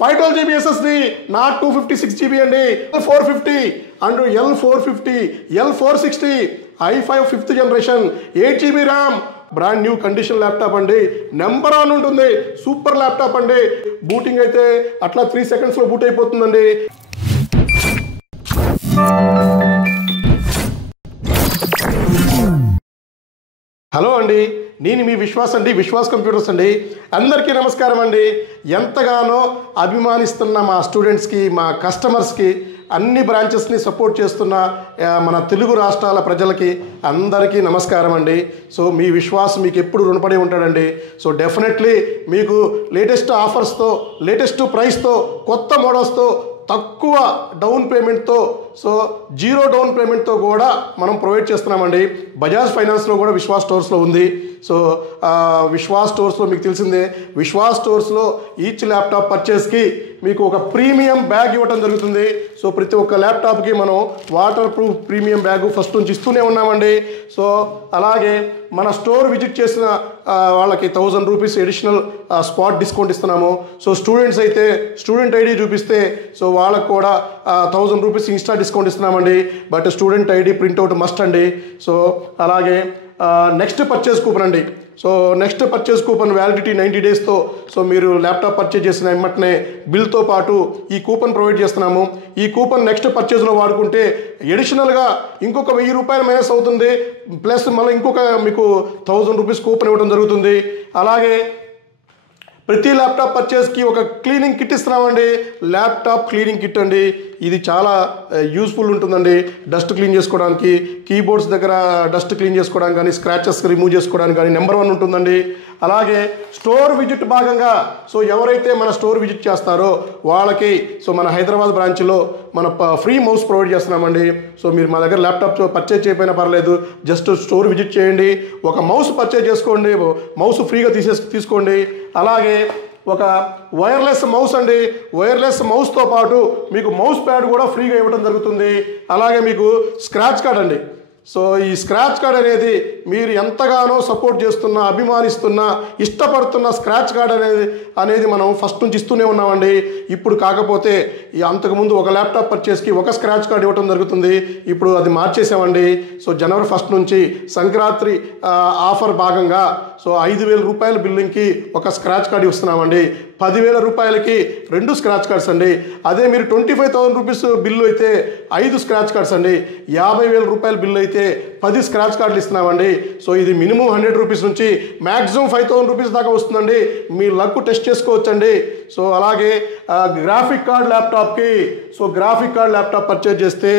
512 GB SSD, not 256 GB అండి. L450 and L450, L460, i5 5th generation, 8 GB RAM, brand new condition laptop అండి. Number on ఉంటుంది, super laptop అండి. Booting అయితే అట్లా 3 seconds లో boot అయిపోతుందండి. హలో అండి, నేను మీ విశ్వాస్ అండి, విశ్వాస్ కంప్యూటర్స్ అండి. అందరికీ నమస్కారం అండి. ఎంతగానో అభిమానిస్తున్న మా స్టూడెంట్స్కి, మా కస్టమర్స్కి, అన్ని బ్రాంచెస్ని సపోర్ట్ చేస్తున్న మన తెలుగు రాష్ట్రాల ప్రజలకి అందరికీ నమస్కారం అండి. సో మీ విశ్వాస్ మీకు ఎప్పుడు రుణపడి ఉంటాడండి. సో డెఫినెట్లీ మీకు లేటెస్ట్ ఆఫర్స్తో, లేటెస్ట్ ప్రైస్తో, కొత్త మోడల్స్తో, తక్కువ డౌన్ పేమెంట్తో, సో 0 డౌన్ పేమెంట్తో కూడా మనం ప్రొవైడ్ చేస్తున్నామండి. బజాజ్ ఫైనాన్స్లో కూడా విశ్వాస్ స్టోర్స్లో ఉంది. సో విశ్వాస్ స్టోర్స్లో మీకు తెలిసిందే, విశ్వాస్ స్టోర్స్లో ఈచ్ ల్యాప్టాప్ పర్చేస్కి మీకు ఒక ప్రీమియం బ్యాగ్ ఇవ్వడం జరుగుతుంది. సో ప్రతి ఒక్క ల్యాప్టాప్కి మనం water proof premium bag first నుంచి ఇస్తూనే ఉన్నామండి. సో అలాగే మన స్టోర్ విజిట్ చేసిన వాళ్ళకి 1000 రూపీస్ ఎడిషనల్ స్పాట్ డిస్కౌంట్ ఇస్తున్నాము. సో స్టూడెంట్స్ అయితే స్టూడెంట్ ఐడి చూపిస్తే సో వాళ్ళకు కూడా 1000 రూపీస్ ఇన్స్టా డిస్కౌంట్ ఇస్తున్నామండి. But student ID printout must అండి. సో అలాగే నెక్స్ట్ పర్చేస్ కూపన్ అండి. So next purchase coupon validity 90 డేస్తో, సో మీరు ల్యాప్టాప్ పర్చేజ్ చేసిన వెంటనే బిల్తో పాటు ఈ కూపన్ ప్రొవైడ్ చేస్తున్నాము. ఈ కూపన్ నెక్స్ట్ పర్చేజ్లో వాడుకుంటే ఎడిషనల్గా ఇంకొక 1000 రూపాయలు మైనస్ అవుతుంది. ప్లస్ మళ్ళీ ఇంకొక మీకు 1000 రూపీస్ కూపన్ ఇవ్వడం జరుగుతుంది. అలాగే ప్రతి ల్యాప్టాప్ పర్చేస్కి ఒక క్లీనింగ్ కిట్ ఇస్తున్నామండి. ల్యాప్టాప్ క్లీనింగ్ కిట్ అండి. ఇది చాలా యూస్ఫుల్ ఉంటుందండి. డస్ట్ క్లీన్ చేసుకోవడానికి, కీబోర్డ్స్ దగ్గర డస్ట్ క్లీన్ చేసుకోవడానికి కానీ, స్క్రాచెస్ రిమూవ్ చేసుకోవడానికి కానీ నెంబర్ 1 ఉంటుందండి. అలాగే స్టోర్ విజిట్ భాగంగా సో ఎవరైతే మన స్టోర్ విజిట్ చేస్తారో వాళ్ళకి సో మన హైదరాబాద్ బ్రాంచ్లో మన ఫ్రీ మౌస్ ప్రొవైడ్ చేస్తున్నామండి. సో మీరు మా దగ్గర ల్యాప్టాప్ పర్చేజ్ చేయకపోయినా పర్లేదు, జస్ట్ స్టోర్ విజిట్ చేయండి, ఒక మౌస్ పర్చేజ్ చేసుకోండి, మౌస్ ఫ్రీగా తీసుకోండి. అలాగే ఒక వైర్లెస్ మౌస్ అండి. వైర్లెస్ మౌస్తో పాటు మీకు మౌస్ ప్యాడ్ కూడా ఫ్రీగా ఇవ్వడం జరుగుతుంది. అలాగే మీకు స్క్రాచ్ కార్డ్ అండి. సో ఈ స్క్రాచ్ కార్డ్ అనేది మీరు ఎంతగానో సపోర్ట్ చేస్తున్న, అభిమానిస్తున్న, ఇష్టపడుతున్న స్క్రాచ్ కార్డ్ అనేది మనం ఫస్ట్ నుంచి ఇస్తూనే ఉన్నామండి. ఇప్పుడు కాకపోతే అంతకుముందు ఒక ల్యాప్టాప్ పర్చేస్కి ఒక స్క్రాచ్ కార్డ్ ఇవ్వడం జరుగుతుంది. ఇప్పుడు అది మార్చేసామండి. సో జనవరి 1 నుంచి సంక్రాంతి ఆఫర్ భాగంగా సో 5000 రూపాయల బిల్లింగ్కి ఒక స్క్రాచ్ కార్డ్ ఇస్తున్నామండి. 10,000 రూపాయలకి 2 స్క్రాచ్ కార్డ్స్ అండి. అదే మీరు 25,000 రూపీస్ బిల్లు అయితే 5 స్క్రాచ్ కార్డ్స్ అండి. 50,000 రూపాయల బిల్లు అయితే 10 స్క్రాచ్ కార్డులు ఇస్తున్నామండి. సో ఇది మినిమం 100 రూపీస్ నుంచి మ్యాక్సిమం 5,000 రూపీస్ దాకా వస్తుందండి. మీ లక్ టెస్ట్ చేసుకోవచ్చండి. సో అలాగే గ్రాఫిక్ కార్డ్ ల్యాప్టాప్కి so graphic card laptop purchase చేస్తే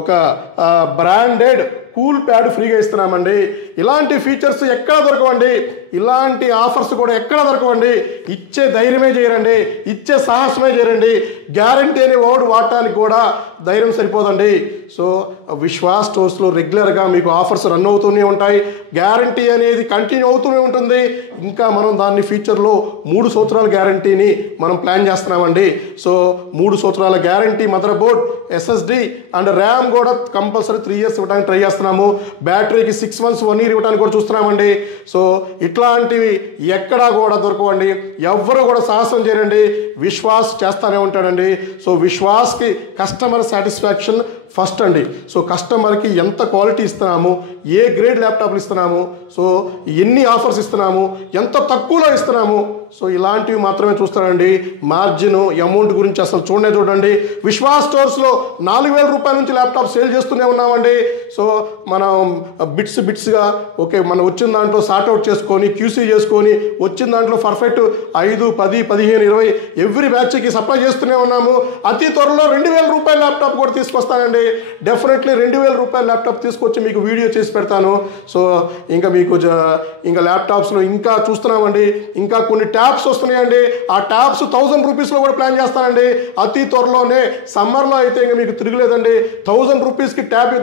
ఒక బ్రాండెడ్ కూల్ ప్యాడ్ ఫ్రీగా ఇస్తున్నామండి. ఇలాంటి ఫీచర్స్ ఎక్కడ దొరకవండి, ఇలాంటి ఆఫర్స్ కూడా ఎక్కడ దొరకవండి. ఇచ్చే ధైర్యమే చేయరండి, ఇచ్చే సాహసమే చేయరండి. గ్యారంటీ అనే వర్డ్ వాడటానికి కూడా ధైర్యం సరిపోదండి. సో విశ్వాస్ స్టోర్స్లో రెగ్యులర్గా మీకు ఆఫర్స్ రన్ అవుతూనే ఉంటాయి. గ్యారంటీ అనేది కంటిన్యూ అవుతూనే ఉంటుంది. ఇంకా మనం దాన్ని ఫ్యూచర్లో 3 సంవత్సరాల గ్యారంటీని మనం ప్లాన్ చేస్తున్నామండి. సో 3 సంవత్సరాల guarantee mother board, SSD and RAM కూడా కంపల్సరీ 3 years ఇవ్వడానికి ట్రై చేస్తున్నాము. బ్యాటరీకి 6 months 1 year ఇవ్వడానికి కూడా చూస్తున్నామండి. సో ఇట్లాంటివి ఎక్కడా కూడా దొరకవండి. ఎవ్వరు కూడా సాహసం చేయరండి. విశ్వాస్ చేస్తూనే ఉంటాడండి. సో విశ్వాస్కి కస్టమర్ సాటిస్ఫాక్షన్ ఫస్ట్ అండి. సో కస్టమర్కి ఎంత క్వాలిటీ ఇస్తున్నాము, ఏ గ్రేడ్ ల్యాప్టాప్లు ఇస్తున్నాము, సో ఎన్ని ఆఫర్స్ ఇస్తున్నాము, ఎంత తక్కువలో ఇస్తున్నాము, సో ఇలాంటివి మాత్రమే చూస్తారండి. మార్జిన్ అమౌంట్ గురించి అసలు చూడండి. విశ్వాస్ స్టోర్స్లో 4,000 రూపాయల నుంచి ల్యాప్టాప్ సేల్ చేస్తూనే ఉన్నామండి. సో మనం బిట్స్గా ఓకే, మనం వచ్చిన దాంట్లో సార్ట్అవుట్ చేసుకొని, క్యూసీ చేసుకొని, వచ్చిన దాంట్లో పర్ఫెక్ట్ 5, 10, 15, 20 ఎవ్రీ బ్యాచ్కి సప్లై చేస్తూనే ఉన్నాము. అతి త్వరలో 2,000 రూపాయల ల్యాప్టాప్ కూడా తీసుకొస్తానండి. డెఫినెట్లీ 2,000 రూపాయల ల్యాప్టాప్ తీసుకొచ్చి మీకు వీడియో చేసి పెడతాను. సో ఇంకా మీకు ఇంకా ల్యాప్టాప్స్లో ఇంకా చూస్తున్నామండి. ఇంకా కొన్ని ట్యాబ్స్ వస్తున్నాయండి. ఆ ట్యాబ్స్ 1000 రూపీస్లో కూడా ప్లాన్ చేస్తానండి. అతి త్వరలోనే సమ్మర్లో అయితే ఇంకా మీకు తిరగలేదండి. 1000 రూపీస్కి ట్యాబ్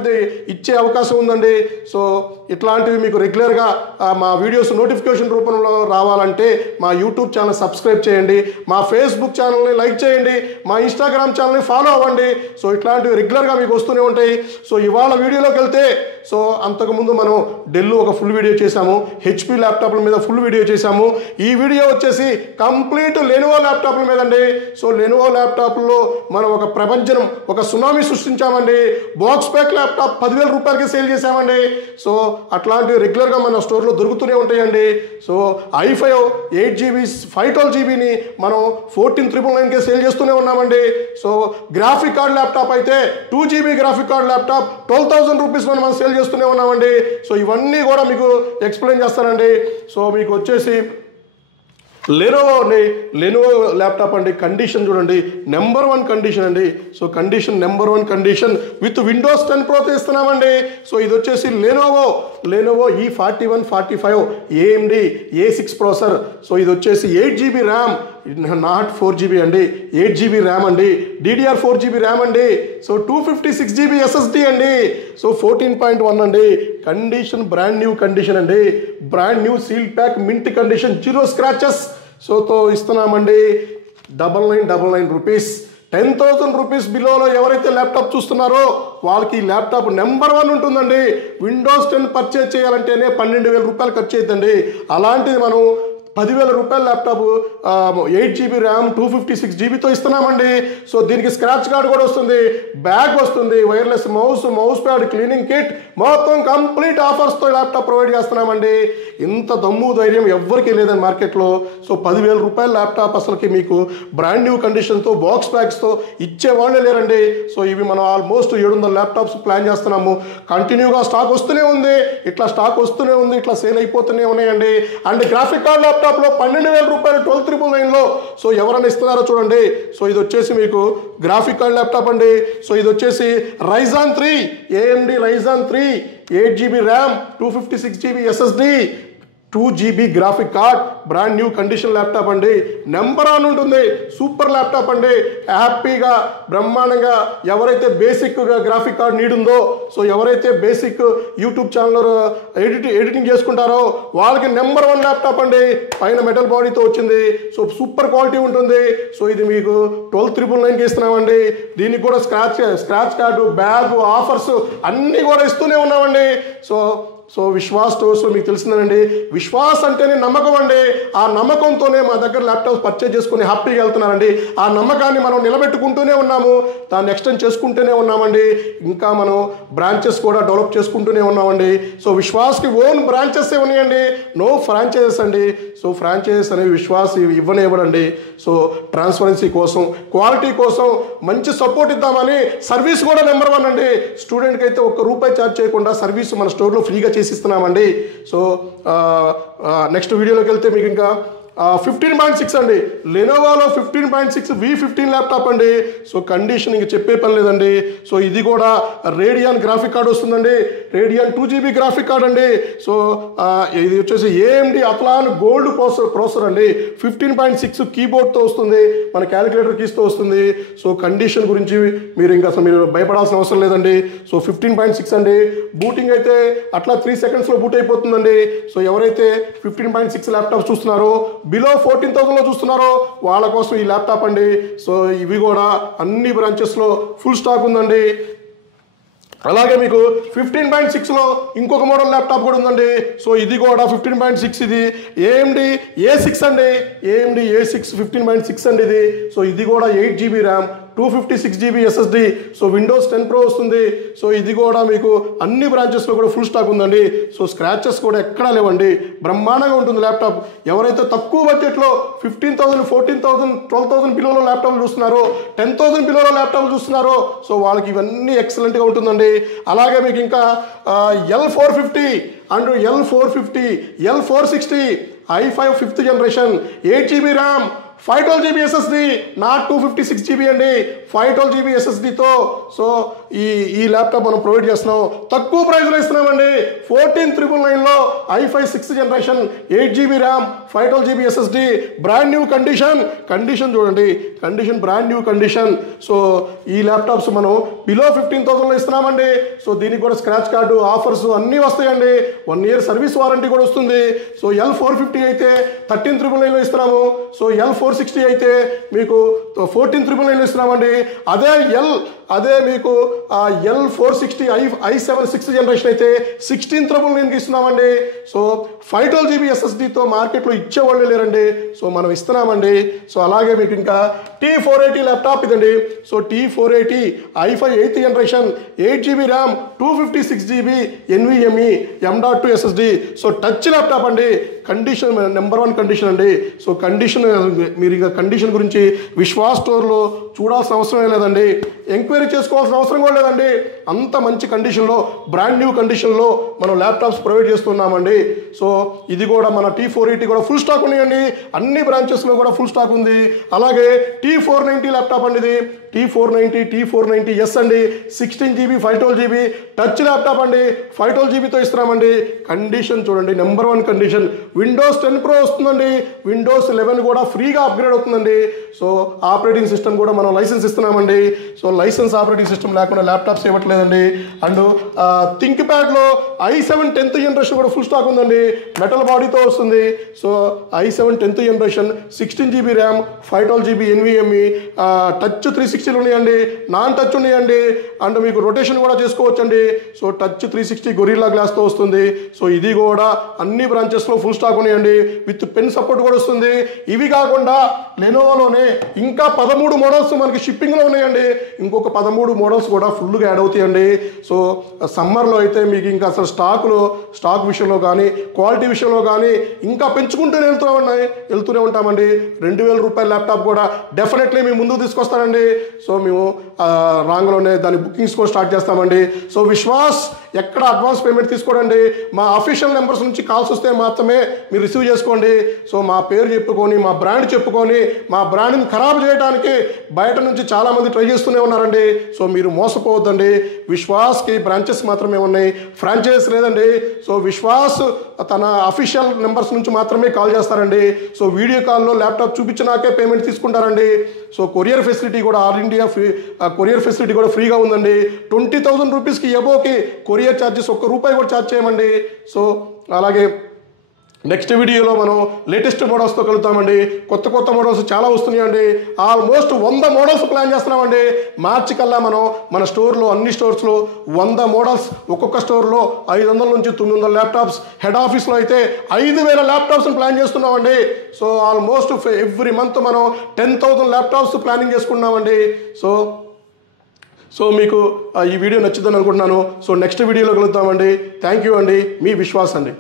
ఇచ్చే అవకాశం ఉందండి. సో ఇట్లాంటివి మీకు రెగ్యులర్గా మా వీడియోస్ నోటిఫికేషన్ రూపంలో రావాలంటే మా యూట్యూబ్ ఛానల్ సబ్స్క్రైబ్ చేయండి, మా ఫేస్బుక్ ఛానల్ని లైక్ చేయండి, మా ఇన్స్టాగ్రామ్ ఛానల్ని ఫాలో అవ్వండి. సో ఇట్లాంటివి రెగ్యులర్గా మీకు వస్తూనే ఉంటాయి. సో ఇవాళ వీడియోలోకి వెళ్తే సో అంతకుముందు మనం డెల్ ఒక ఫుల్ వీడియో చేశాము, హెచ్పి ల్యాప్టాప్ల మీద ఫుల్ వీడియో చేశాము. ఈ వీడియో వచ్చేసి కంప్లీట్ లెనోవో ల్యాప్టాప్ల మీద అండి. సో లెనోవో ల్యాప్టాప్లో మనం ఒక ప్రపంచం, ఒక సునామీ సృష్టించామండి. బాక్స్ ప్యాక్ ల్యాప్టాప్ 10,000 రూపాయలకి సేల్ చేశామండి. సో అట్లాంటి రెగ్యులర్గా మన స్టోర్లో దొరుకుతూనే ఉంటాయండి. సో i5 8GB 512GBని మనం 14,999కే సేల్ చేస్తూనే ఉన్నామండి. సో గ్రాఫిక్ కార్డ్ ల్యాప్టాప్ అయితే 2GB graphic card laptop 12,000 rupees మనం సేల్ చేస్తూనే ఉన్నామండి. సో ఇవన్నీ కూడా మీకు ఎక్స్ప్లెయిన్ చేస్తానండి. సో మీకు వచ్చేసి లెనోవో ల్యాప్టాప్ అండి. కండిషన్ చూడండి, నెంబర్ 1 కండిషన్ అండి. So condition number 1 condition with Windows 10 ప్రోతో ఇస్తున్నామండి. సో ఇది వచ్చేసి Lenovo E4145 AMD A6 processor. So ఇది వచ్చేసి 8GB ర్యామ్, నాట్ 4GB అండి, 8GB ర్యామ్ అండి, DDR4GB ర్యామ్ అండి. సో 256GB SSD అండి. సో 14.1 అండి. కండిషన్ బ్రాండ్ న్యూ కండిషన్ అండి, brand new seal pack, mint condition, 0 scratches. So ఇస్తున్నామండి 9999 రూపీస్. 10,000 రూపీస్ బిలోలో ఎవరైతే ల్యాప్టాప్ చూస్తున్నారో వాళ్ళకి ఈ ల్యాప్టాప్ నెంబర్ 1 ఉంటుందండి. విండోస్ 10 పర్చేజ్ చేయాలంటేనే 12,000 రూపాయలు ఖర్చు అవుతుందండి. అలాంటిది మనం 10,000 రూపాయల ల్యాప్టాప్ 8GB ర్యామ్ 256GBతో ఇస్తున్నామండి. సో దీనికి స్క్రాచ్ కార్డ్ కూడా వస్తుంది, బ్యాగ్ వస్తుంది, wireless mouse pad, cleaning kit, మొత్తం కంప్లీట్ ఆఫర్స్తో ల్యాప్టాప్ ప్రొవైడ్ చేస్తున్నామండి. ఇంత దమ్ము ధైర్యం ఎవ్వరికీ లేదండి మార్కెట్లో. సో 10,000 రూపాయల ల్యాప్టాప్ అసలుకి మీకు బ్రాండ్ న్యూ కండిషన్తో బాక్స్ ప్యాక్స్తో ఇచ్చేవాళ్ళే లేరండి. సో ఇవి మనం ఆల్మోస్ట్ 700 ల్యాప్టాప్స్ ప్లాన్ చేస్తున్నాము. కంటిన్యూగా స్టాక్ వస్తూనే ఉంది, ఇట్లా స్టాక్ వస్తూనే ఉంది, ఇట్లా సేల్ అయిపోతూనే ఉన్నాయండి. అండ్ గ్రాఫిక్ కార్డ్ ల్యాప్టాప్లో 12,000 రూపాయలు 12,999లో సో ఎవరైనా ఇస్తున్నారో చూడండి. సో ఇది వచ్చేసి మీకు గ్రాఫిక్ కార్డ్ ల్యాప్టాప్ అండి. సో ఇది వచ్చేసి Ryzen 3 AMD Ryzen 3 8GB RAM 256GB SSD 2GB graphic card, brand new condition laptop అండి. నెంబర్ 1 ఉంటుంది, సూపర్ ల్యాప్టాప్ అండి. హ్యాపీగా బ్రహ్మాండంగా ఎవరైతే బేసిక్గా గ్రాఫిక్ కార్డ్ నీడ్ ఉందో, సో ఎవరైతే బేసిక్ యూట్యూబ్ ఛానల్ ఎడిటింగ్ చేసుకుంటారో వాళ్ళకి నెంబర్ 1 ల్యాప్టాప్ అండి. పైన మెటల్ బాడీతో వచ్చింది, సో సూపర్ క్వాలిటీ ఉంటుంది. సో ఇది మీకు 12,999కి ఇస్తున్నామండి. దీనికి కూడా స్క్రాచ్ కార్డు, బ్యాగ్, ఆఫర్స్ అన్నీ కూడా ఇస్తూనే ఉన్నామండి. సో విశ్వాస్ స్టోర్స్ మీకు తెలిసిందేనండి. విశ్వాస్ అంటేనే నమ్మకం అండి. ఆ నమ్మకంతోనే మా దగ్గర ల్యాప్టాప్స్ పర్చేజ్ చేసుకుని హ్యాపీగా వెళ్తున్నారండి. ఆ నమ్మకాన్ని మనం నిలబెట్టుకుంటూనే ఉన్నాము, దాన్ని ఎక్స్టెండ్ చేసుకుంటూనే ఉన్నామండి. ఇంకా మనం బ్రాంచెస్ కూడా డెవలప్ చేసుకుంటూనే ఉన్నామండి. సో విశ్వాస్కి ఓన్ బ్రాంచెస్ ఉన్నాయండి, నో ఫ్రాంచైజెస్ అండి. సో ఫ్రాంచైజెస్ అనేవి విశ్వాస్ ఇవ్వనివ్వడండి. సో ట్రాన్స్పరెన్సీ కోసం, క్వాలిటీ కోసం మంచి సపోర్ట్ ఇద్దామని సర్వీస్ కూడా నెంబర్ 1 అండి. స్టూడెంట్కి అయితే ₹1 ఛార్జ్ చేయకుండా సర్వీస్ మన స్టోర్లో ఫ్రీగా చేసిస్తున్నామండి. సో నెక్స్ట్ వీడియోలోకి వెళ్తే మీకు ఇంకా 15.6 అండి. లెనోవోలో 15.6 V15 ల్యాప్టాప్ అండి. సో కండిషన్ ఇంక చెప్పే పని లేదండి. సో ఇది కూడా రేడియన్ గ్రాఫిక్ కార్డ్ వస్తుందండి, రేడియన్ 2GB గ్రాఫిక్ కార్డ్ అండి. సో ఇది వచ్చేసి AMD అత్లాన్ గోల్డ్ ప్రాసెసర్ అండి. 15.6 కీబోర్డ్తో వస్తుంది, మన క్యాలిక్యులేటర్ కీస్తో వస్తుంది. సో కండిషన్ గురించి మీరు భయపడాల్సిన అవసరం లేదండి. సో 15.6 అండి. బూటింగ్ అయితే అట్లా 3 సెకండ్స్లో బూట్ అయిపోతుందండి. సో ఎవరైతే 15.6 ల్యాప్టాప్ చూస్తున్నారో, బిలో 14,000లో చూస్తున్నారో వాళ్ళ కోసం ఈ ల్యాప్టాప్ అండి. సో ఇవి కూడా అన్ని బ్రాంచెస్లో ఫుల్ స్టాక్ ఉందండి. అలాగే మీకు 15.6లో ఇంకొక మోడల్ ల్యాప్టాప్ కూడా ఉందండి. సో ఇది కూడా 15.6, ఇది AMD A6 అండి. AMD A6 15.6 అండి ఇది. సో ఇది కూడా 8GB RAM 256GB SSD. So Windows 10 Pro వస్తుంది. సో ఇది కూడా మీకు అన్ని బ్రాంచెస్లో కూడా ఫుల్ స్టాక్ ఉందండి. సో స్క్రాచెస్ కూడా ఎక్కడా లేవండి, బ్రహ్మాండంగా ఉంటుంది ల్యాప్టాప్. ఎవరైతే తక్కువ బడ్జెట్లో 15,000, 14,000, 12,000 బిలోలో ల్యాప్టాప్లు చూస్తున్నారో, 10,000 బిలోలో ల్యాప్టాప్లు చూస్తున్నారో, సో వాళ్ళకి ఇవన్నీ ఎక్సలెంట్గా ఉంటుందండి. అలాగే మీకు ఇంకా L450 and L450, L460, i5 5th generation 8GB RAM 512GB SSD, not 256GB అండి, 512GB SSDతో సో ఈ ల్యాప్టాప్ మనం ప్రొవైడ్ చేస్తున్నాం. తక్కువ ప్రైస్లో ఇస్తున్నామండి. 14,999లో i5 6th generation 8GB RAM 512GB SSD, brand new condition చూడండి, condition brand new condition. So ఈ ల్యాప్టాప్స్ మనం బిలో 15,000లో ఇస్తున్నామండి. సో దీనికి కూడా స్క్రాచ్ కార్డు, ఆఫర్స్ అన్నీ వస్తాయండి. 1 year సర్వీస్ వారంటీ కూడా వస్తుంది. సో L450 అయితే 13,999లో ఇస్తున్నాము. సో L460 L460 అయితే మీకు 14,999 ఇస్తున్నామండి. అదే మీకు L460 i7 6th జనరేషన్ అయితే 16,999 ఇస్తున్నామండి. సో 512GB SSDతో మార్కెట్లో ఇచ్చేవాళ్ళు లేరండి. సో మనం ఇస్తున్నామండి. సో అలాగే మీకు ఇంకా T480 ల్యాప్టాప్ ఇదండి. So T480 i5 8th generation 8GB RAM 256GB NVMe M.2 SSD. So touch laptop అండి. కండిషన్ నెంబర్ 1 కండిషన్ అండి. సో కండిషన్ మీరు ఇక కండిషన్ గురించి విశ్వాస్ స్టోర్లో చూడాల్సిన అవసరమే లేదండి, ఎంక్వైరీ చేసుకోవాల్సిన అవసరం కూడా లేదండి. అంత మంచి కండిషన్లో బ్రాండ్ న్యూ కండిషన్లో మనం ల్యాప్టాప్స్ ప్రొవైడ్ చేస్తున్నామండి. సో ఇది కూడా మన T480 కూడా ఫుల్ స్టాక్ ఉన్నాయండి. అన్ని బ్రాంచెస్లో కూడా ఫుల్ స్టాక్ ఉంది. అలాగే T490 ల్యాప్టాప్ అండి. ఇది T490S అండి. 16GB 512GB టచ్ ల్యాప్టాప్ అండి. 512GBతో ఇస్తున్నామండి. కండిషన్ చూడండి, నెంబర్ 1 కండిషన్. Windows 10 Pro వస్తుందండి. Windows 11 కూడా ఫ్రీగా అప్గ్రేడ్ అవుతుందండి. సో ఆపరేటింగ్ సిస్టమ్ కూడా మనం లైసెన్స్ ఇస్తున్నామండి. సో లైసెన్స్ ఆపరేటింగ్ సిస్టమ్ లేకుండా ల్యాప్టాప్స్ ఇవ్వట్లేదండి. అండ్ థింక్ ప్యాడ్లో i7 10th జనరేషన్ కూడా ఫుల్ స్టాక్ ఉందండి. మెటల్ బాడీతో వస్తుంది. So i7 10th generation 16GB RAM 512GB NVMe touch 360 ఉన్నాయండి, నాన్ టచ్ ఉన్నాయండి. అండ్ మీకు రొటేషన్ కూడా చేసుకోవచ్చండి. సో టచ్ 360 గొరిల్లా గ్లాస్తో వస్తుంది. సో ఇది కూడా అన్ని బ్రాంచెస్లో ఫుల్ స్టాక్ ఉన్నాయండి. విత్ పెన్ సపోర్ట్ కూడా వస్తుంది. ఇవి కాకుండా లెనోవోలోనే ఇంకా 13 మోడల్స్ మనకి షిప్పింగ్లో ఉన్నాయండి. ఇంకొక 13 మోడల్స్ కూడా ఫుల్గా యాడ్ అవుతాయండి. సో సమ్మర్లో అయితే మీకు ఇంకా అసలు స్టాక్ విషయంలో కానీ క్వాలిటీ విషయంలో కానీ ఇంకా పెంచుకుంటూనే వెళ్తూనే ఉంటామండి. 2,000 రూపాయల ల్యాప్టాప్ కూడా డెఫినెట్లీ మేము ముందుకు తీసుకొస్తానండి. సో మేము రాంగ్లోనే దాని బుకింగ్స్ కూడా స్టార్ట్ చేస్తామండి. సో విశ్వాస్ ఎక్కడ అడ్వాన్స్ పేమెంట్ తీసుకోండి. మా అఫీషియల్ నెంబర్స్ నుంచి కాల్స్ వస్తే మాత్రమే మీరు రిసీవ్ చేసుకోండి. సో మా పేరు చెప్పుకొని, మా బ్రాండ్ చెప్పుకొని, మా బ్రాండ్ని ఖరాబ్ చేయడానికి బయట నుంచి చాలామంది ట్రై చేస్తూనే ఉన్నారండి. సో మీరు మోసపోవద్దండి. విశ్వాస్కి బ్రాంచెస్ మాత్రమే ఉన్నాయి, ఫ్రాంచైజ్ లేదండి. సో విశ్వాస్ తన అఫీషియల్ నెంబర్స్ నుంచి మాత్రమే కాల్ చేస్తారండి. సో వీడియో కాల్లో ల్యాప్టాప్ చూపించినాకే పేమెంట్ తీసుకుంటారండి. సో కొరియర్ ఫెసిలిటీ కూడా ఆల్ ఇండియా కొరియర్ ఫెసిలిటీ కూడా ఫ్రీగా ఉందండి. 20,000 రూపీస్కి ఎబోకి కొరియర్ ఛార్జెస్ ₹1 కూడా ఛార్జ్ చేయమండి. సో అలాగే నెక్స్ట్ వీడియోలో మనం లేటెస్ట్ మోడల్స్తో కలుగుతామండి. కొత్త మోడల్స్ చాలా వస్తున్నాయండి. ఆల్మోస్ట్ 100 మోడల్స్ ప్లాన్ చేస్తున్నామండి. మార్చి కల్లా మనం మన స్టోర్లో అన్ని స్టోర్స్లో 100 మోడల్స్, ఒక్కొక్క స్టోర్లో 500 నుంచి 900 ల్యాప్టాప్స్, హెడ్ ఆఫీస్లో అయితే 5,000 ల్యాప్టాప్స్ని ప్లాన్ చేస్తున్నామండి. సో ఆల్మోస్ట్ ఎవ్రీ మంత్ మనం 10,000 ల్యాప్టాప్స్ ప్లానింగ్ చేసుకున్నామండి. సో మీకు ఈ వీడియో నచ్చిందని అనుకుంటున్నాను. సో నెక్స్ట్ వీడియోలో కలుగుతామండి. థ్యాంక్ యూ అండి. మీ విశ్వాస్ అండి.